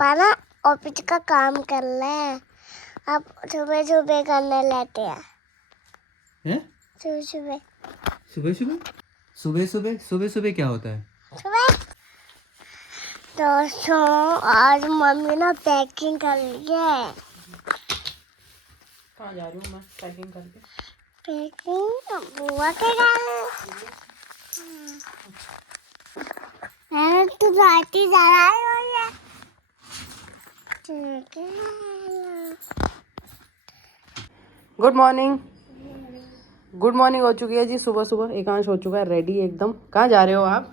पापा ना ऑफिस का काम कर रहे हैं। अब सुबह सुबह करने लेते हैं। सुबह सुबह सुबह सुबह सुबह सुबह सुबह सुबह क्या होता है? सुबह दोस्तों आज मम्मी ना पैकिंग कर रही है। कहाँ जा रही हूँ मैं पैकिंग करके? पैकिंग बुआ के घर। मैं तो राती जा रहा है। ठीक है। Good morning. गुड मॉर्निंग हो चुकी है जी। सुबह सुबह एकांश हो चुका है रेडी एकदम। कहाँ जा रहे हो आप?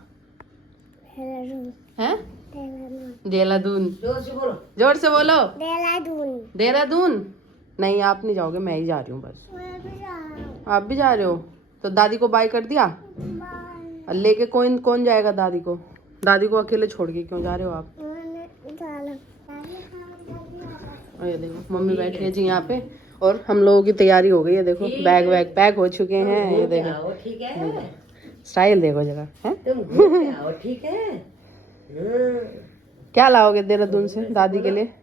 हैं? देहरादून। जोर से बोलो। देहरादून। देहरादून? नहीं आप नहीं जाओगे, मैं ही जा रही हूँ बस। मैं भी जा रहा हूँ। आप भी जा रहे हो? तो दादी को बाय कर दिया? और लेके कौन कौन जाएगा दादी को? दादी को अकेले छोड़ के क्यों जा रहे हो आप? ये देखो मम्मी बैठी है जी यहाँ पे और हम लोगों की तैयारी हो गई है। देखो बैग वैग पैक हो चुके हैं। ये देखो ठीक है, स्टाइल देखो जरा है। तुम घूम के आओ, ठीक है। क्या लाओगे देहरादून से दादी के लिए?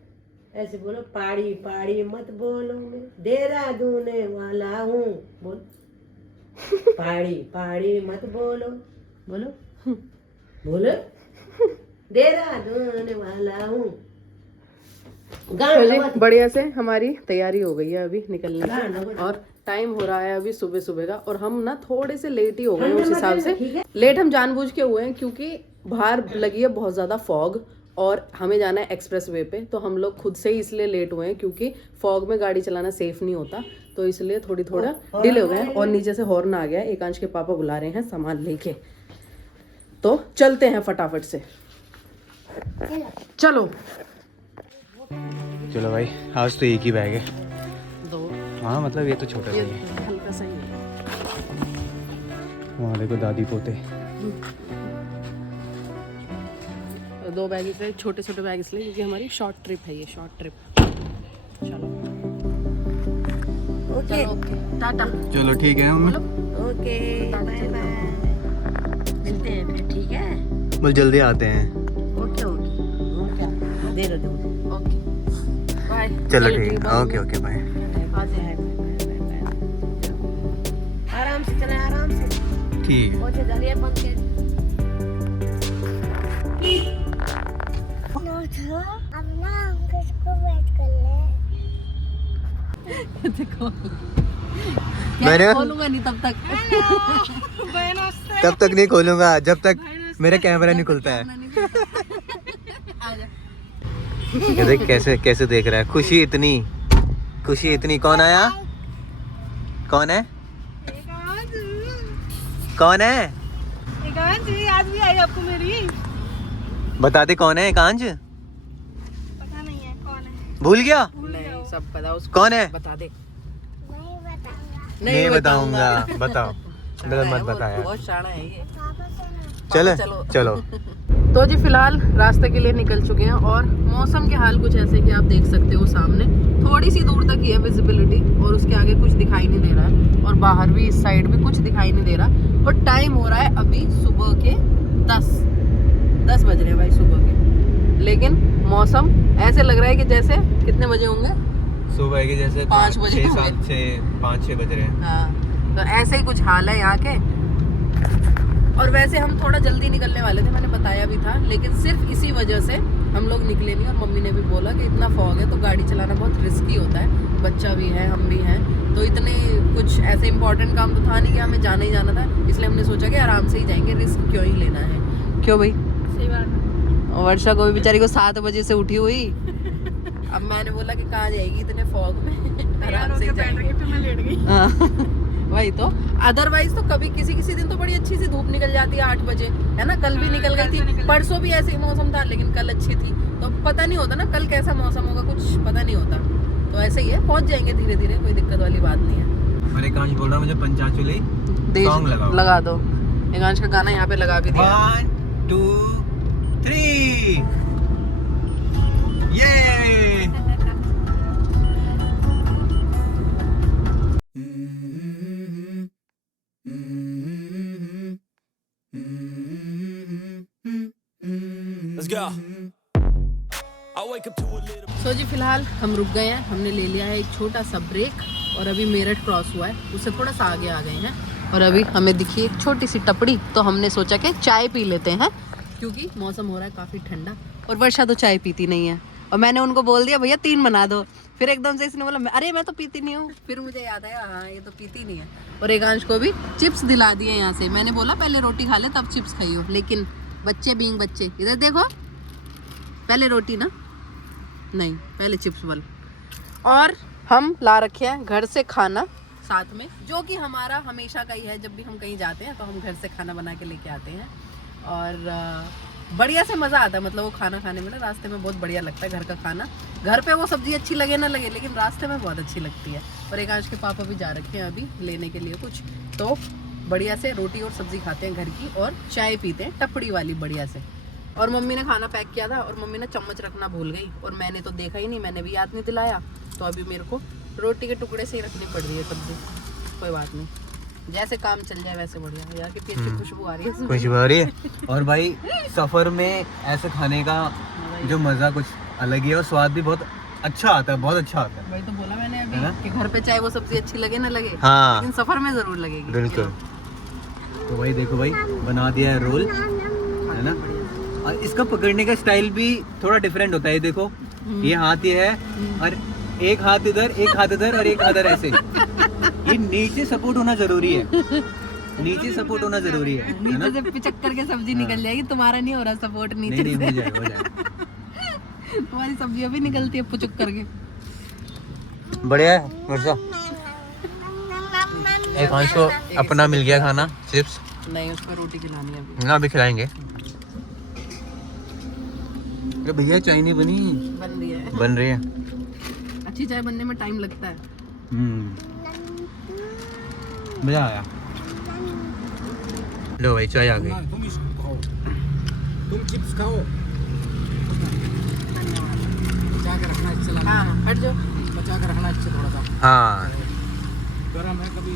ऐसे बोलो, पहाड़ी पहाड़ी मत बोलो, मैं देहरादून वाला हूँ। बोल, पहाड़ी पहाड़ी मत बोलो, बोलो बोलो, देहरादून वाला हूँ। चलिए बढ़िया से हमारी तैयारी हो गई है अभी निकलने की और टाइम हो रहा है अभी सुबह सुबह का। और हम ना थोड़े से लेट ही हो गए उस हिसाब से। लेट हम जानबूझ के हुए हैं क्योंकि बाहर लगी है बहुत ज़्यादा फॉग और हमें जाना है एक्सप्रेस वे पे। तो हम लोग खुद से ही इसलिए लेट हुए हैं क्योंकि फॉग में गाड़ी चलाना सेफ नहीं होता, तो इसलिए थोड़ा डिले हो गए हैं। और नीचे से हॉर्न आ गया, एकांश के पापा बुला रहे हैं सामान लेके। तो चलते हैं फटाफट से। चलो चलो भाई, आज तो एक ही बैग है। दो। हाँ मतलब ये तो छोटा सा ही है। हल्का सा ही है। वहाँ देखो दादी पोते। दो बैग इसलिए, छोटे छोटे बैग इसलिए क्योंकि हमारी शॉर्ट ट्रिप है ये, शॉर्ट ट्रिप। चलो ओके ओके टाटा। चलो ठीक है मम्मी। ओके, बाय बाय, मिलते हैं फिर, ठीक है। बोल जल्दी आते हैं। Okay okay, Dehradun. Okay bye. चलो ठीक है, ओके ओके बाय। आराम से चले, आराम से। ठीक है। पहुंचे जल्दी बंद के। अब ना हम किसको वेट कर ले। देखो मैंने खोलूंगा नहीं तब तक। तब तक नहीं खोलूंगा जब तक मेरा कैमरा नहीं खुलता है। ये देख कैसे कैसे देख रहा है। खुशी इतनी। कौन आया? कौन है? कौन है? एकांश जी आज भी आई आपको मेरी? बता दे कौन है एकांश? पता नहीं है कौन है। भूल गया? नहीं सब पता उसको। कौन है? बता दे। नहीं बताऊंगा। नहीं बताऊंगा। बताओ। गलत मत बताया। बहुत शाना है ये। चले चलो। तो जी फिलहाल रास्ते के लिए निकल चुके हैं और मौसम के हाल कुछ ऐसे कि आप देख सकते हो सामने थोड़ी सी दूर तक ही है विजिबिलिटी और उसके आगे कुछ दिखाई नहीं दे रहा है। और बाहर भी इस साइड भी कुछ दिखाई नहीं दे रहा। और टाइम हो रहा है अभी सुबह के 10 बज रहे हैं भाई सुबह के। लेकिन मौसम ऐसे लग रहा है कि जैसे कितने बजे होंगे? सुबह के जैसे 5 बजे 5-6 बज रहे हैं। हाँ तो ऐसे ही कुछ हाल है यहाँ के। और वैसे हम थोड़ा जल्दी निकलने वाले थे, मैंने बताया भी था, लेकिन सिर्फ इसी वजह से हम लोग निकले नहीं। और मम्मी ने भी बोला कि इतना फॉग है तो गाड़ी चलाना बहुत रिस्की होता है, बच्चा भी है हम भी हैं, तो इतने कुछ ऐसे इंपॉर्टेंट काम तो था नहीं कि हमें जाना ही जाना था। इसलिए हमने सोचा कि आराम से ही जाएंगे, रिस्क क्यों ही लेना है। क्यों भाई? सही बात। और वर्षा को भी बेचारी को 7 बजे से उठी हुई। अब मैंने बोला कि कहाँ जाएगी इतने फॉग में, आराम से जाएंगे। हाँ वही तो। अदरवाइज तो कभी किसी दिन तो बड़ी अच्छी सी धूप निकल जाती है 8 बजे, है ना। कल भी निकल गई थी, परसों भी ऐसे ही मौसम था, लेकिन कल अच्छी थी। तो पता नहीं होता ना कल कैसा मौसम होगा, कुछ पता नहीं होता। तो ऐसे ही है, पहुंच जाएंगे धीरे धीरे, कोई दिक्कत वाली बात नहीं है। और एकांश बोल रहा मुझे पंचाचूली सॉन्ग लगाओ। लगा दो। एकांश का गाना यहाँ पे लगा भी दिया। 1 2 3 ये। Let's go. I सो जी फिलहाल हम रुक गए हैं, हमने ले लिया है एक छोटा सा ब्रेक और अभी मेरठ क्रॉस हुआ है, उससे थोड़ा सा आगे आ गए हैं और अभी हमें दिखी एक छोटी सी टपड़ी, तो हमने सोचा कि चाय पी लेते हैं क्योंकि मौसम हो रहा है काफ़ी ठंडा और वर्षा तो चाय पीती नहीं है और मैंने उनको बोल दिया भैया 3 बना दो, फिर एकदम से इसने बोला अरे मैं तो पीती नहीं हूँ, फिर मुझे याद आया हाँ ये तो पीती नहीं है। और एकांश को भी चिप्स दिला दिए यहाँ से, मैंने बोला पहले रोटी खा ले तब चिप्स खाइयो, लेकिन बच्चे बीइंग बच्चे, इधर देखो पहले रोटी ना नहीं पहले चिप्स वाल। और हम ला रखे हैं घर से खाना साथ में, जो कि हमारा हमेशा का ही है, जब भी हम कहीं जाते हैं तो हम घर से खाना बना के लेके आते हैं और बढ़िया से मज़ा आता है, मतलब वो खाना खाने में ना रास्ते में बहुत बढ़िया लगता है घर का खाना। घर पे वो सब्जी अच्छी लगे ना लगे, लेकिन रास्ते में बहुत अच्छी लगती है। और एकांश के पापा भी जा रखे हैं अभी लेने के लिए कुछ, तो बढ़िया से रोटी और सब्जी खाते हैं घर की और चाय पीते हैं टपड़ी वाली बढ़िया से। और मम्मी ने खाना पैक किया था और मम्मी ने चम्मच रखना भूल गई और मैंने तो देखा ही नहीं, मैंने भी याद नहीं दिलाया, तो अभी मेरे को रोटी के टुकड़े से ही रखनी पड़ रही है सब्जी। कोई बात नहीं, जैसे काम चल जाए वैसे बढ़िया। यार कितनी अच्छी खुशबू आ रही है, खुशबू आ रही है। और भाई सफर में ऐसे खाने का जो मजा कुछ अलग ही है और स्वाद भी बहुत अच्छा आता है, बहुत अच्छा आता है। वही तो बोला मैंने अभी कि घर पे चाहे वो सब्जी अच्छी लगे ना लगे, हाँ लेकिन सफर में जरूर लगेगी। बिल्कुल। तो भाई देखो भाई बना दिया है रोल, है ना। और इसका पकड़ने का स्टाइल भी थोड़ा डिफरेंट होता है, देखो ये हाथ ये है और एक हाथ इधर एक हाथ इधर और एक हाथ इधर ऐसे। ये नीचे सपोर्ट होना जरूरी है, नीचे सपोर्ट होना जरूरी है ना? नीचे से पिचक करके सब्जी निकल जाएगी, तुम्हारा नहीं हो रहा सपोर्ट नीचे नहीं, से। हो जाएगा, हो जाएगा। तुम्हारी सब्जियां भी निकलती है पुचक करके। बढ़िया है वर्षा। एकांश को अपना मिल गया खाना, चिप्स। नहीं उसको रोटी खिलानी है अभी। ना अभी खिलाएंगे। अरे भैया चाय नहीं बनी, बन रही है, बन रही है। अच्छी चाय बनने में टाइम लगता है। मजा आया। लो भाई चाय आ गई। तुम चिप्स खाओ, बचा के रखना इससे, हाँ हट जाओ, बचा के रखना इससे थोड़ा सा। हाँ गरम है, कभी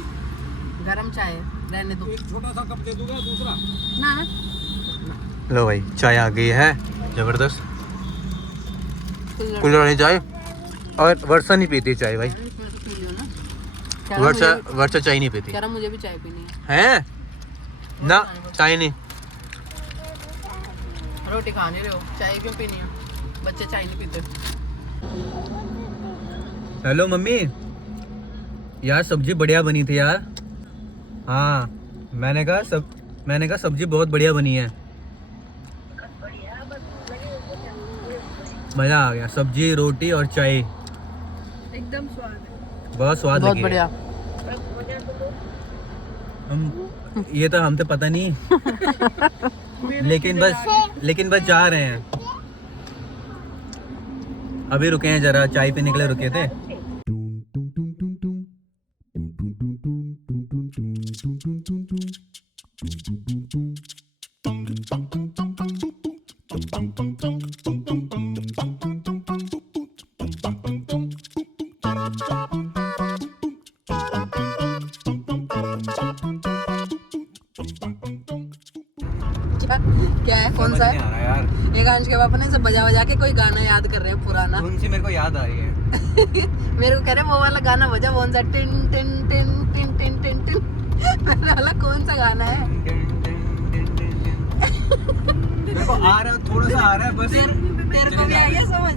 गरम चाय रहने दो एक छोटा सा कप दे दूंगा, दूसरा ना। लो भाई चाय आ गई है, जबरदस्त कुल्हड़ वाली चाय। और वर्षा नहीं पीती चाय भाई, वर्षा चाय नहीं पीती। कह रहा मुझे भी चाय पीनी है। हैं ना, चाय नहीं। रोटी खा नहीं रहे हो, चाय क्यों पीनी है? बच्चे चाय नहीं पीते। हेलो मम्मी, यार सब्जी बढ़िया बनी थी यार। हाँ मैंने कहा सब्जी बहुत बढ़िया बनी है, मजा आ गया। सब्जी रोटी और चाय एकदम स्वाद है, बहुत स्वाद बहुत लगी बढ़िया। हम ये तो हम तो पता नहीं लेकिन बस जा रहे हैं, अभी रुके हैं जरा, चाय पीने के लिए रुके थे। क्या है, कौन सा है? यार एकांश के पापा ने सब बजा बजा के कोई गाना याद कर रहे हैं पुराना। उनसे मेरे को याद आ रही है। मेरे को कह रहे वो वाला गाना बजा, कौन सा? Tin tin tin tin tin tin tin. मैंने वाला कौन सा गाना है? मेरे को आ रहा है, थोड़ा सा आ रहा है बस। तेरे को भी आ गया समझ?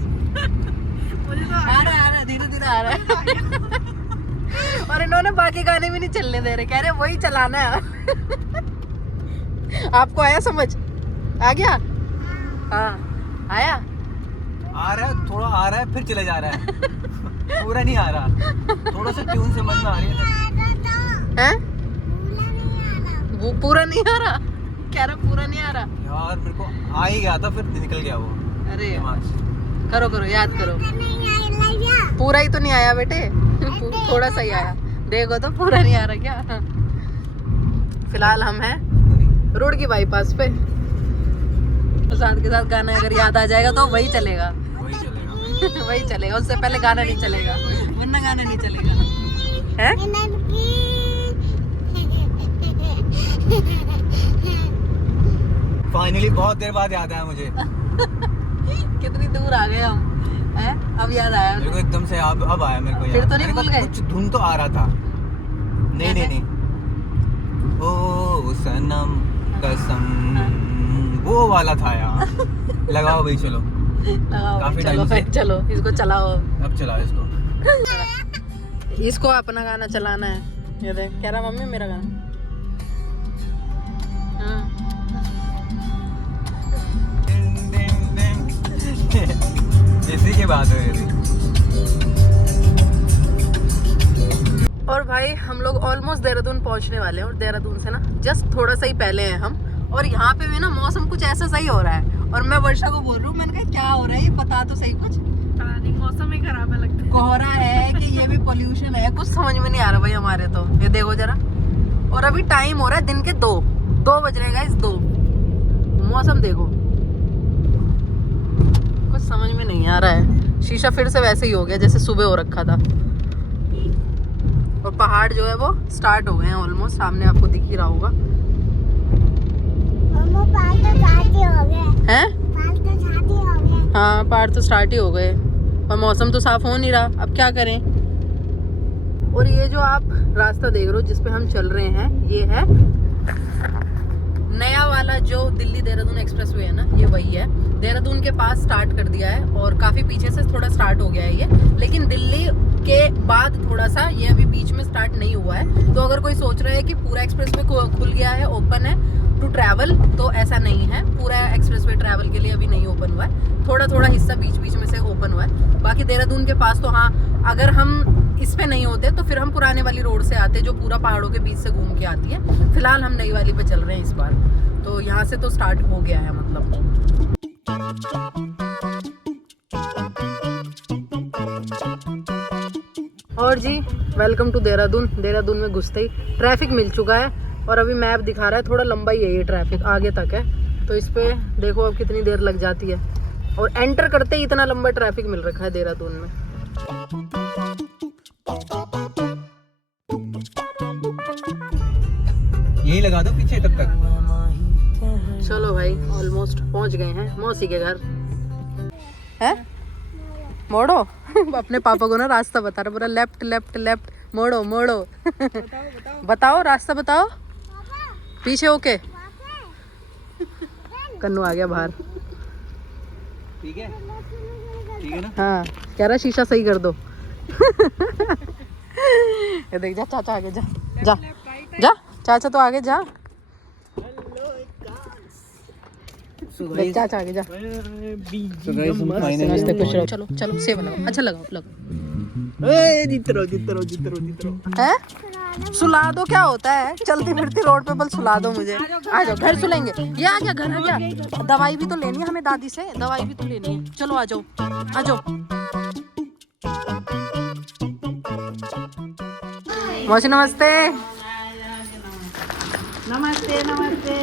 मुझे तो आ रहा है, धीरे धीरे आ रहा है। और इन्होंने बाकी गाने भी नहीं चलने दे रहे, कह रहे वही चलाना है। आपको आया समझ? आ गया? हाँ आया। आ रहा है, थोड़ा आ रहा है फिर चले जा रहा है। पूरा नहीं आ रहा, थोड़ा सा ट्यून समझ में आ रही है। हैं? वो पूरा नहीं आ रहा, कह रहा पूरा नहीं आ रहा। यार मेरे को आ ही गया था, फिर निकल गया वो अरे दिमाग से। करो करो, याद करो। पूरा ही तो नहीं आया बेटे, थोड़ा सा ही आया। देखो तो पूरा नहीं आ रहा क्या? फिलहाल हम हैं रोड की बाईपास पे, साथ के साथ गाना अगर याद आ जाएगा तो वही चलेगा। वही चलेगा। वही चलेगा, उससे पहले गाना नहीं चलेगा, वरना गाना नहीं चलेगा। हैं? फाइनली बहुत देर बाद याद आया मुझे। कितनी दूर आ गए हम। अब याद आया मेरे को एकदम से अब आया मेरे को याद। फिर तो नहीं मेरे को भूल गए? कुछ धुन तो आ रहा था। नहीं ओ सनम कसम वो वाला था यार। लगाओ भाई चलो। लगाओ काफी चलो टाइम से। चलो इसको चलाओ। अब चलाओ इसको। इसको अपना गाना चलाना है। ये देख कह रहा मम्मी मेरा गाना। इसी की बात है ये। और भाई हम लोग ऑलमोस्ट देहरादून पहुंचने वाले हैं और देहरादून से ना जस्ट थोड़ा सा ही पहले हैं हम। और यहाँ पे भी ना मौसम कुछ ऐसा सही हो रहा है और मैं वर्षा को बोल रही हूँ, मैंने कहा क्या हो रहा है ये बता तो सही कुछ। नहीं मौसम ही खराब है लगता है। कोहरा है कि ये भी पोल्यूशन है, कुछ समझ में नहीं आ रहा भाई हमारे तो। ये देखो जरा, और अभी टाइम हो रहा है दिन के 2 बज रहे हैं 2। मौसम देखो कुछ समझ में नहीं आ रहा है। शीशा फिर से वैसे ही हो गया जैसे सुबह हो रखा था। और पहाड़ जो है वो स्टार्ट हो गए हैं ऑलमोस्ट, सामने आपको दिख ही रहा होगा। हैं? हाँ पहाड़ तो स्टार्ट ही हो गए और मौसम तो साफ हो नहीं रहा, अब क्या करें। और ये जो आप रास्ता देख रहे हो जिस पे हम चल रहे हैं, ये है नया वाला जो दिल्ली देहरादून एक्सप्रेसवे है ना, ये वही है। देहरादून के पास स्टार्ट कर दिया है और काफी पीछे से थोड़ा स्टार्ट हो गया है ये, लेकिन दिल्ली के बाद थोड़ा सा ये अभी बीच में स्टार्ट नहीं हुआ है। तो अगर कोई सोच रहा है कि पूरा एक्सप्रेसवे खुल गया है, ओपन है टू ट्रैवल, तो ऐसा नहीं है। पूरा एक्सप्रेसवे ट्रैवल के लिए अभी नहीं ओपन हुआ है, थोड़ा थोड़ा हिस्सा बीच बीच में से ओपन हुआ है। बाकी देहरादून के पास तो हाँ, अगर हम इस पे नहीं होते तो फिर हम पुराने वाली रोड से आते जो पूरा पहाड़ों के बीच से घूम के आती है। फिलहाल हम नई वाली पे चल रहे हैं इस बार, तो यहाँ से तो स्टार्ट हो गया है मतलब। और जी वेलकम टू देहरादून। देहरादून में घुसते ही ट्रैफिक मिल चुका है और अभी मैप दिखा रहा है थोड़ा लंबा ही है ये ट्रैफिक, आगे तक है। तो इस पे देखो अब कितनी देर लग जाती है और एंटर करते ही इतना लंबा ट्रैफिक मिल रखा है देहरादून में। यही लगा दो पीछे तब तक। चलो भाई ऑलमोस्ट पहुंच गए हैं मौसी के घर। है मोड़ो अपने पापा को ना रास्ता बता रहा, पूरा लेफ्ट लेफ्ट लेफ्ट, मोड़ो मोड़ो। बताओ रास्ता बताओ। पीछे ओके। कन्नू आ गया बाहर। ठीक है ना। हाँ कह रहा शीशा सही कर दो। ये देख जा चाचा आगे जा जा जा, चाचा तो आगे जा। देख चाचा आगे जा। नमस्ते खुश रहो। चलो चलो सेब लगाओ, अच्छा लगाओ लगाओ। जीत रहो। है सुला दो, क्या होता है चलती फिरती रोड पे, बल सुला दो मुझे। आ जाओ घर सुलेंगे। ये आ जा घर, आ जा। दवाई भी तो लेनी है हमें दादी से, दवाई भी तो लेनी है। चलो आ जाओ आ जाओ। मौसी नमस्ते। नमस्ते नमस्ते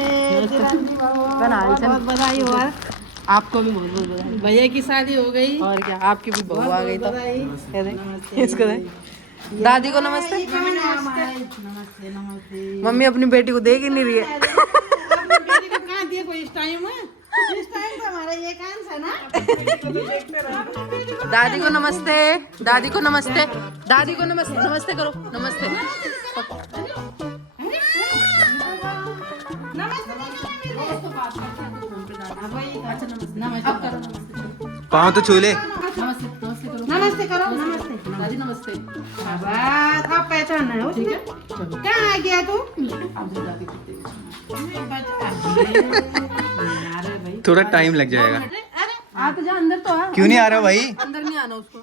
बहुत बधाई हो। आपको भी बहुत बहुत बधाई। भैया की शादी हो गई और क्या, आपकी भी बहू आ गई तो इसको दे। दादी को नमस्ते। नमस्ते नमस्ते। मम्मी अपनी बेटी को देख ही नहीं रही है। बेटी को कहाँ दिए कोई इस टाइम तो हमारा ये काम है ना। दादी को नमस्ते, दादी को नमस्ते, दादी को नमस्ते, नमस्ते करो नमस्ते। पाँव तो छू ले। नमस्ते करो नमस्ते दादी नमस्ते। शाबाश, आप पहचान रहे हो ठीक है। कहाँ आ गया तू? थोड़ा टाइम लग जाएगा। आ तो जा अंदर तो आ। क्यों नहीं आ रहा भाई? अंदर नहीं आना उसको।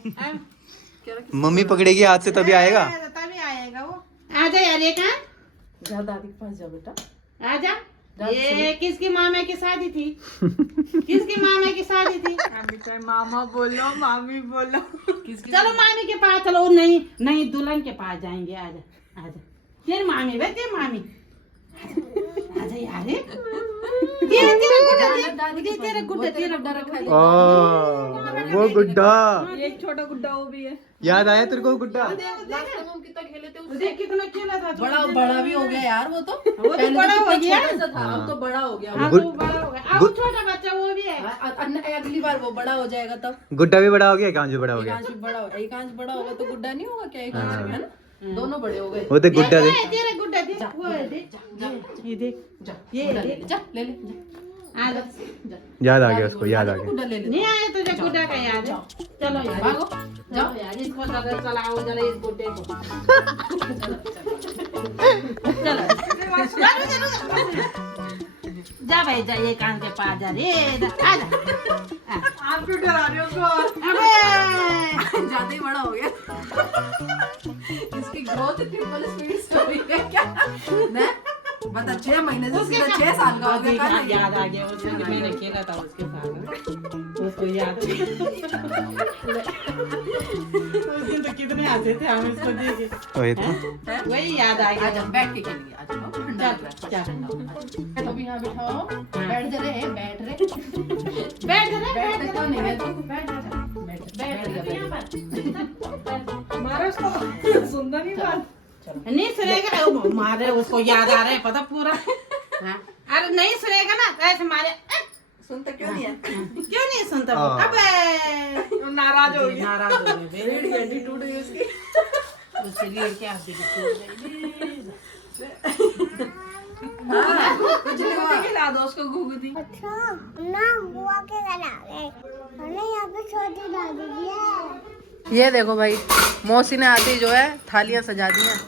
मम्मी पकड़ेगी हाथ से तभी आएगा। तभी आएगा वो। आ जा यार, ये कहाँ? जा दादी के पास जा बेटा। आ जा। ये किसकी मामा की शादी थी? किसकी मामा की शादी थी? मामा बोलो मामी बोलो। चलो मामी के पास चलो। नहीं दुल्हन के पास जाएंगे। आजा आजा। तेरी मामी वे, तेरी मामी। आजा यार। ये तेरा गुड्डा तेरा रखा है। वो गुड्डा, एक छोटा गुड्डा वो भी है। याद आया तेरे को गुड्डा? कितना खेले थे देख कितना खेला था। बड़ा भी हो गया यार वो तो। वो तो बड़ा हो गया। छोटा सा था, अब तो बड़ा हो गया। अब तो बड़ा हो गया। अब गु- छोटा बच्चा वो भी है। अगली बार वो बड़ा हो जाएगा तब गुड्डा भी बड़ा हो गया, एकांश भी बड़ा हो गया। एकांश भी बड़ा हो, एकांश बड़ा होगा तो गुड्डा नहीं होगा क्या? एकांश भी है ना, दोनों बड़े हो गए। वो तो गुड्डा दे। तेरे गुड्डा दे, वो है, दे ये देख, ये गुड्डा ले देख। ले, जा ले ले जा। आ जा। याद आ गया उसको, याद आ गया। गुड्डा ले ले। नहीं आया तुझे गुड्डा का याद है? चलो यार, भागो जाओ यार, इसको जरा चलाओ जरा इस गुड्डे को। चलो जा भाई, जा ये कान के पास जा रे, आ जा। आप क्यों डरा रहे हो उसको? अबे ज्यादा ही बड़ा हो गया। इसकी ग्रोथ ट्रिपल स्पीड स्टोरी है क्या? ना बता, 6 महीने से सीधा 6 साल का हो गया। हाँ, याद आ गया उसको कि मैंने खेला था उसके साथ, उसको याद उस दिन तो कितने आते थे हम इसको देखे। वही तो। वही याद आ आजा गया। बैठ के खेलेंगे। आजा ठंडा लग रहा है। ठंडा हो। तो भी यहाँ बिठाओ। बैठ जा रे, बैठ रे। बैठ जा रे, बैठ जा, क्यों नहीं है तू? बैठ जा, बैठ जा। मारो उसको, सुनता नहीं बात। नहीं सुनेगा, वो मारे उसको याद आ रहा है पता पूरा। हाँ, अरे नहीं सुनेगा ना तो ऐसे मारे। सुनता क्यों नहीं है? क्यों नहीं सुनता वो? अबे नाराज हो गया। नाराज हो गए। रीढ़ की हड्डी टूट गई उसकी। उसके लिए क्या कुछ नहीं हुआ। खिला दो उसको घुघुती। ना बुआ के घर आ गए, हमने यहाँ पे छोटी दादी भी है। ये देखो भाई, मौसी ने आते ही जो है थालियां सजा दी हैं।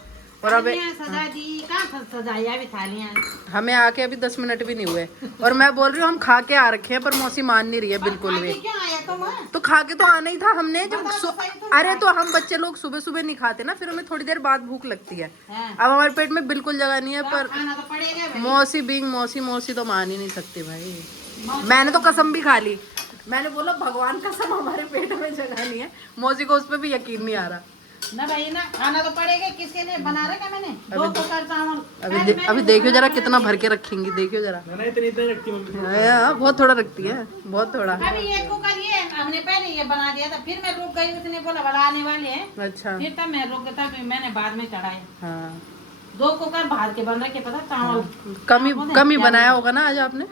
और अब सजा दी, कहाँ सजाया भी थालियां। हमें आके अभी 10 मिनट भी नहीं हुए और मैं बोल रही हूँ हम खा के आ रखे हैं, पर मौसी मान नहीं रही है बिल्कुल भी। क्यों आया तुम? तो खा के तो आना ही था हमने। जब अरे तो हम बच्चे लोग सुबह सुबह नहीं खाते ना, फिर हमें थोड़ी देर बाद भूख लगती है। हाँ। अब हमारे पेट में बिल्कुल जगह नहीं है, पर खाना तो पड़ेगा भाई। मौसी बीइंग मौसी, मौसी तो मान ही नहीं सकती भाई। मैंने तो कसम भी खा ली। मैंने बोला भगवान कसम हमारे पेट में जगह नहीं है। मौसी को उस पर भी यकीन नहीं आ रहा। ना भाई ना, खाना तो पड़ेगा। किसके लिए बना रखा मैंने? 2 कुकर चावल। अभी देखियो जरा कितना भर के रखेंगी, देखियो जरा। इतनी रखती मम्मी। हाँ, बहुत थोड़ा रखती है, बहुत थोड़ा। अभी ये कुकर ये हमने पहले ये बना दिया था, फिर मैं रुक गई। उसने बोला बनाने वाले हैं, अच्छा फिर तब मैं रुक गया, तब मैंने बाद में चढ़ाया। हाँ, 2 कुकर बाहर के बन रखे पता चावल। कमी बनाया होगा ना आज आपने?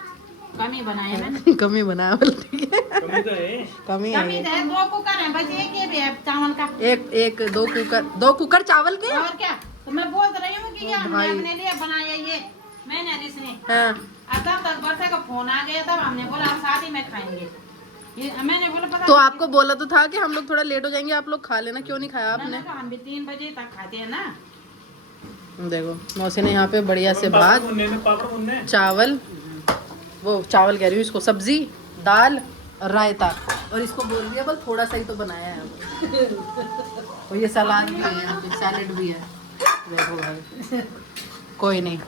कमी बनाया मैंने। कमी बनाया बोलती है। कमी तो है। कमी कमी है। तो है, 2 कुकर है बस, एक ये भी है चावल का। एक 2 कुकर चावल के। और क्या, तो मैं बोल रही हूँ कि ये हमने भाई। अपने लिए बनाया ये मैंने और इसने। हाँ, अब तब तक बच्चे का फोन आ गया, तब हमने बोला हम साथ ही में खाएंगे। ये मैंने बोला पता तो आपको बोला तो था कि हम लोग थोड़ा लेट हो जाएंगे, आप लोग खा लेना, क्यों नहीं खाया आपने? हम भी 3 बजे तक खाते हैं ना। देखो मौसी ने यहाँ पे बढ़िया से भात, पापड़ मुन्ने। चावल, वो चावल कह रही हूँ इसको, सब्जी, दाल और रायता, और इसको बोल दिया बस थोड़ा सा ही तो बनाया है। और ये सलाद भी है, सैलेड भी है। देखो भाई, कोई नहीं,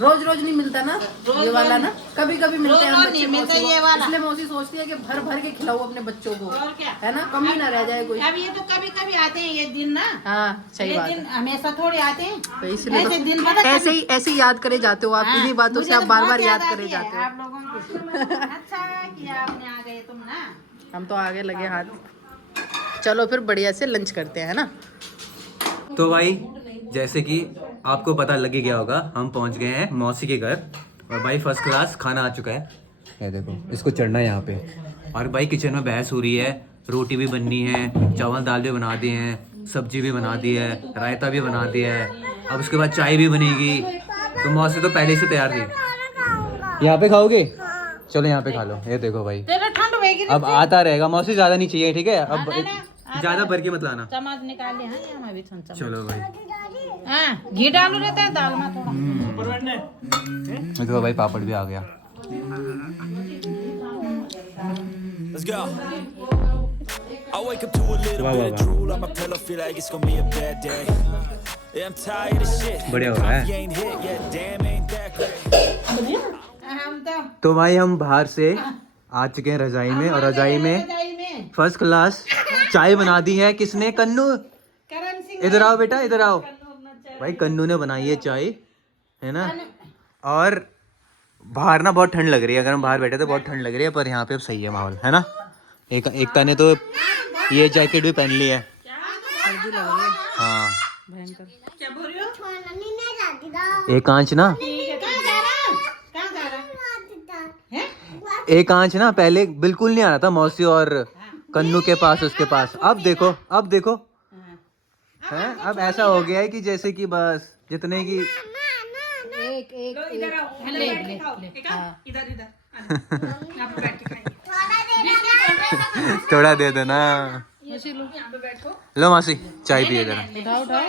रोज रोज नहीं मिलता ना ये वाला ना, कभी कभी मिलते हैं हम रोज बच्चे नहीं मिलता मौसी को। ये वाला। इसलिए मौसी सोचती है कि भर भर के खिलाओ अपने बच्चों को, और क्या, है ना, कमी ना रह जाए कोई। अब ये तो कभी कभी आते हैं ये दिन ना। हाँ सही ये बात दिन है। हमेशा थोड़े आते हैं। तो इसलिए ऐसे दिन तो पता ऐसे ही याद करे जाते हो आप, हाँ, इन्हीं बातों से मुझे आप तो बार बहुत बार याद आती करे है जाते हो। आप लोगों को। अच्छा किया आपने आ गए तुम ना। हम तो आगे लगे हाथ। चलो फिर बढ़िया से लंच करते हैं, है ना। तो भाई जैसे कि आपको पता लग ही गया होगा, हम पहुंच गए हैं मौसी के घर और भाई फर्स्ट क्लास खाना आ चुका है। ये देखो, इसको चढ़ना है यहाँ पे। और भाई किचन में बहस हो रही है, रोटी भी बननी है, चावल दाल भी बना दिए हैं, सब्जी भी बना दी है, रायता भी बना दिया है, अब उसके बाद चाय भी बनेगी। तो मौसी तो पहले से तैयार थी। यहाँ पे खाओगे? चलो यहाँ पे खा लो। ये देखो भाई, तेरा ठंड होगी। अब आता रहेगा। मौसी ज्यादा नहीं चाहिए, ठीक है? अब ज्यादा भर के मत लाना। चम्मच निकाल लिया। हाँ, यहाँ मैं भी चम्मच। चलो भाई, हाँ, घी डालू रहता है दाल में थोड़ा। देखो भाई पापड़ भी आ गया। Let's go. I wake up to a little Wow, bit wow, of drool on my pillow, feel like it's gonna be a bad day. Yeah, I'm tired of shit. बढ़िया हो रहा है। Coffee ain't hit yet, damn, ain't that great. हम तो तो भाई हम बाहर से आ चुके हैं रजाई में, और रजाई में फर्स्ट क्लास चाय बना दी है। किसने? कन्नू। करण सिंह। इधर आओ बेटा, इधर आओ। भाई कन्नू ने बनाई है चाय, है ना। और बाहर ना बहुत ठंड लग रही है, अगर हम बाहर बैठे तो बहुत ठंड लग रही है, पर यहाँ पे अब सही है माहौल, है ना। एकता ने तो ये जैकेट भी पहन ली है। सर्दी लग रही है हाँ, भयंकर। क्या बोल रही हो? एक कांच ना। कहाँ जा रहा है? कहाँ जा रहा है? हैं? एक आंच ना पहले बिल्कुल नहीं आ रहा था मौसी और कन्नू के पास, उसके पास। अब देखो हैं, अब ऐसा हो गया है कि जैसे कि बस जितने की एक एक इधर आओ, ले ले इधर इधर यहाँ पे बैठ के खाएंगे। थोड़ा दे दो ना। मशीलू यहाँ पे बैठो। लो मासी चाय पिए जरा। उठाओ उठाओ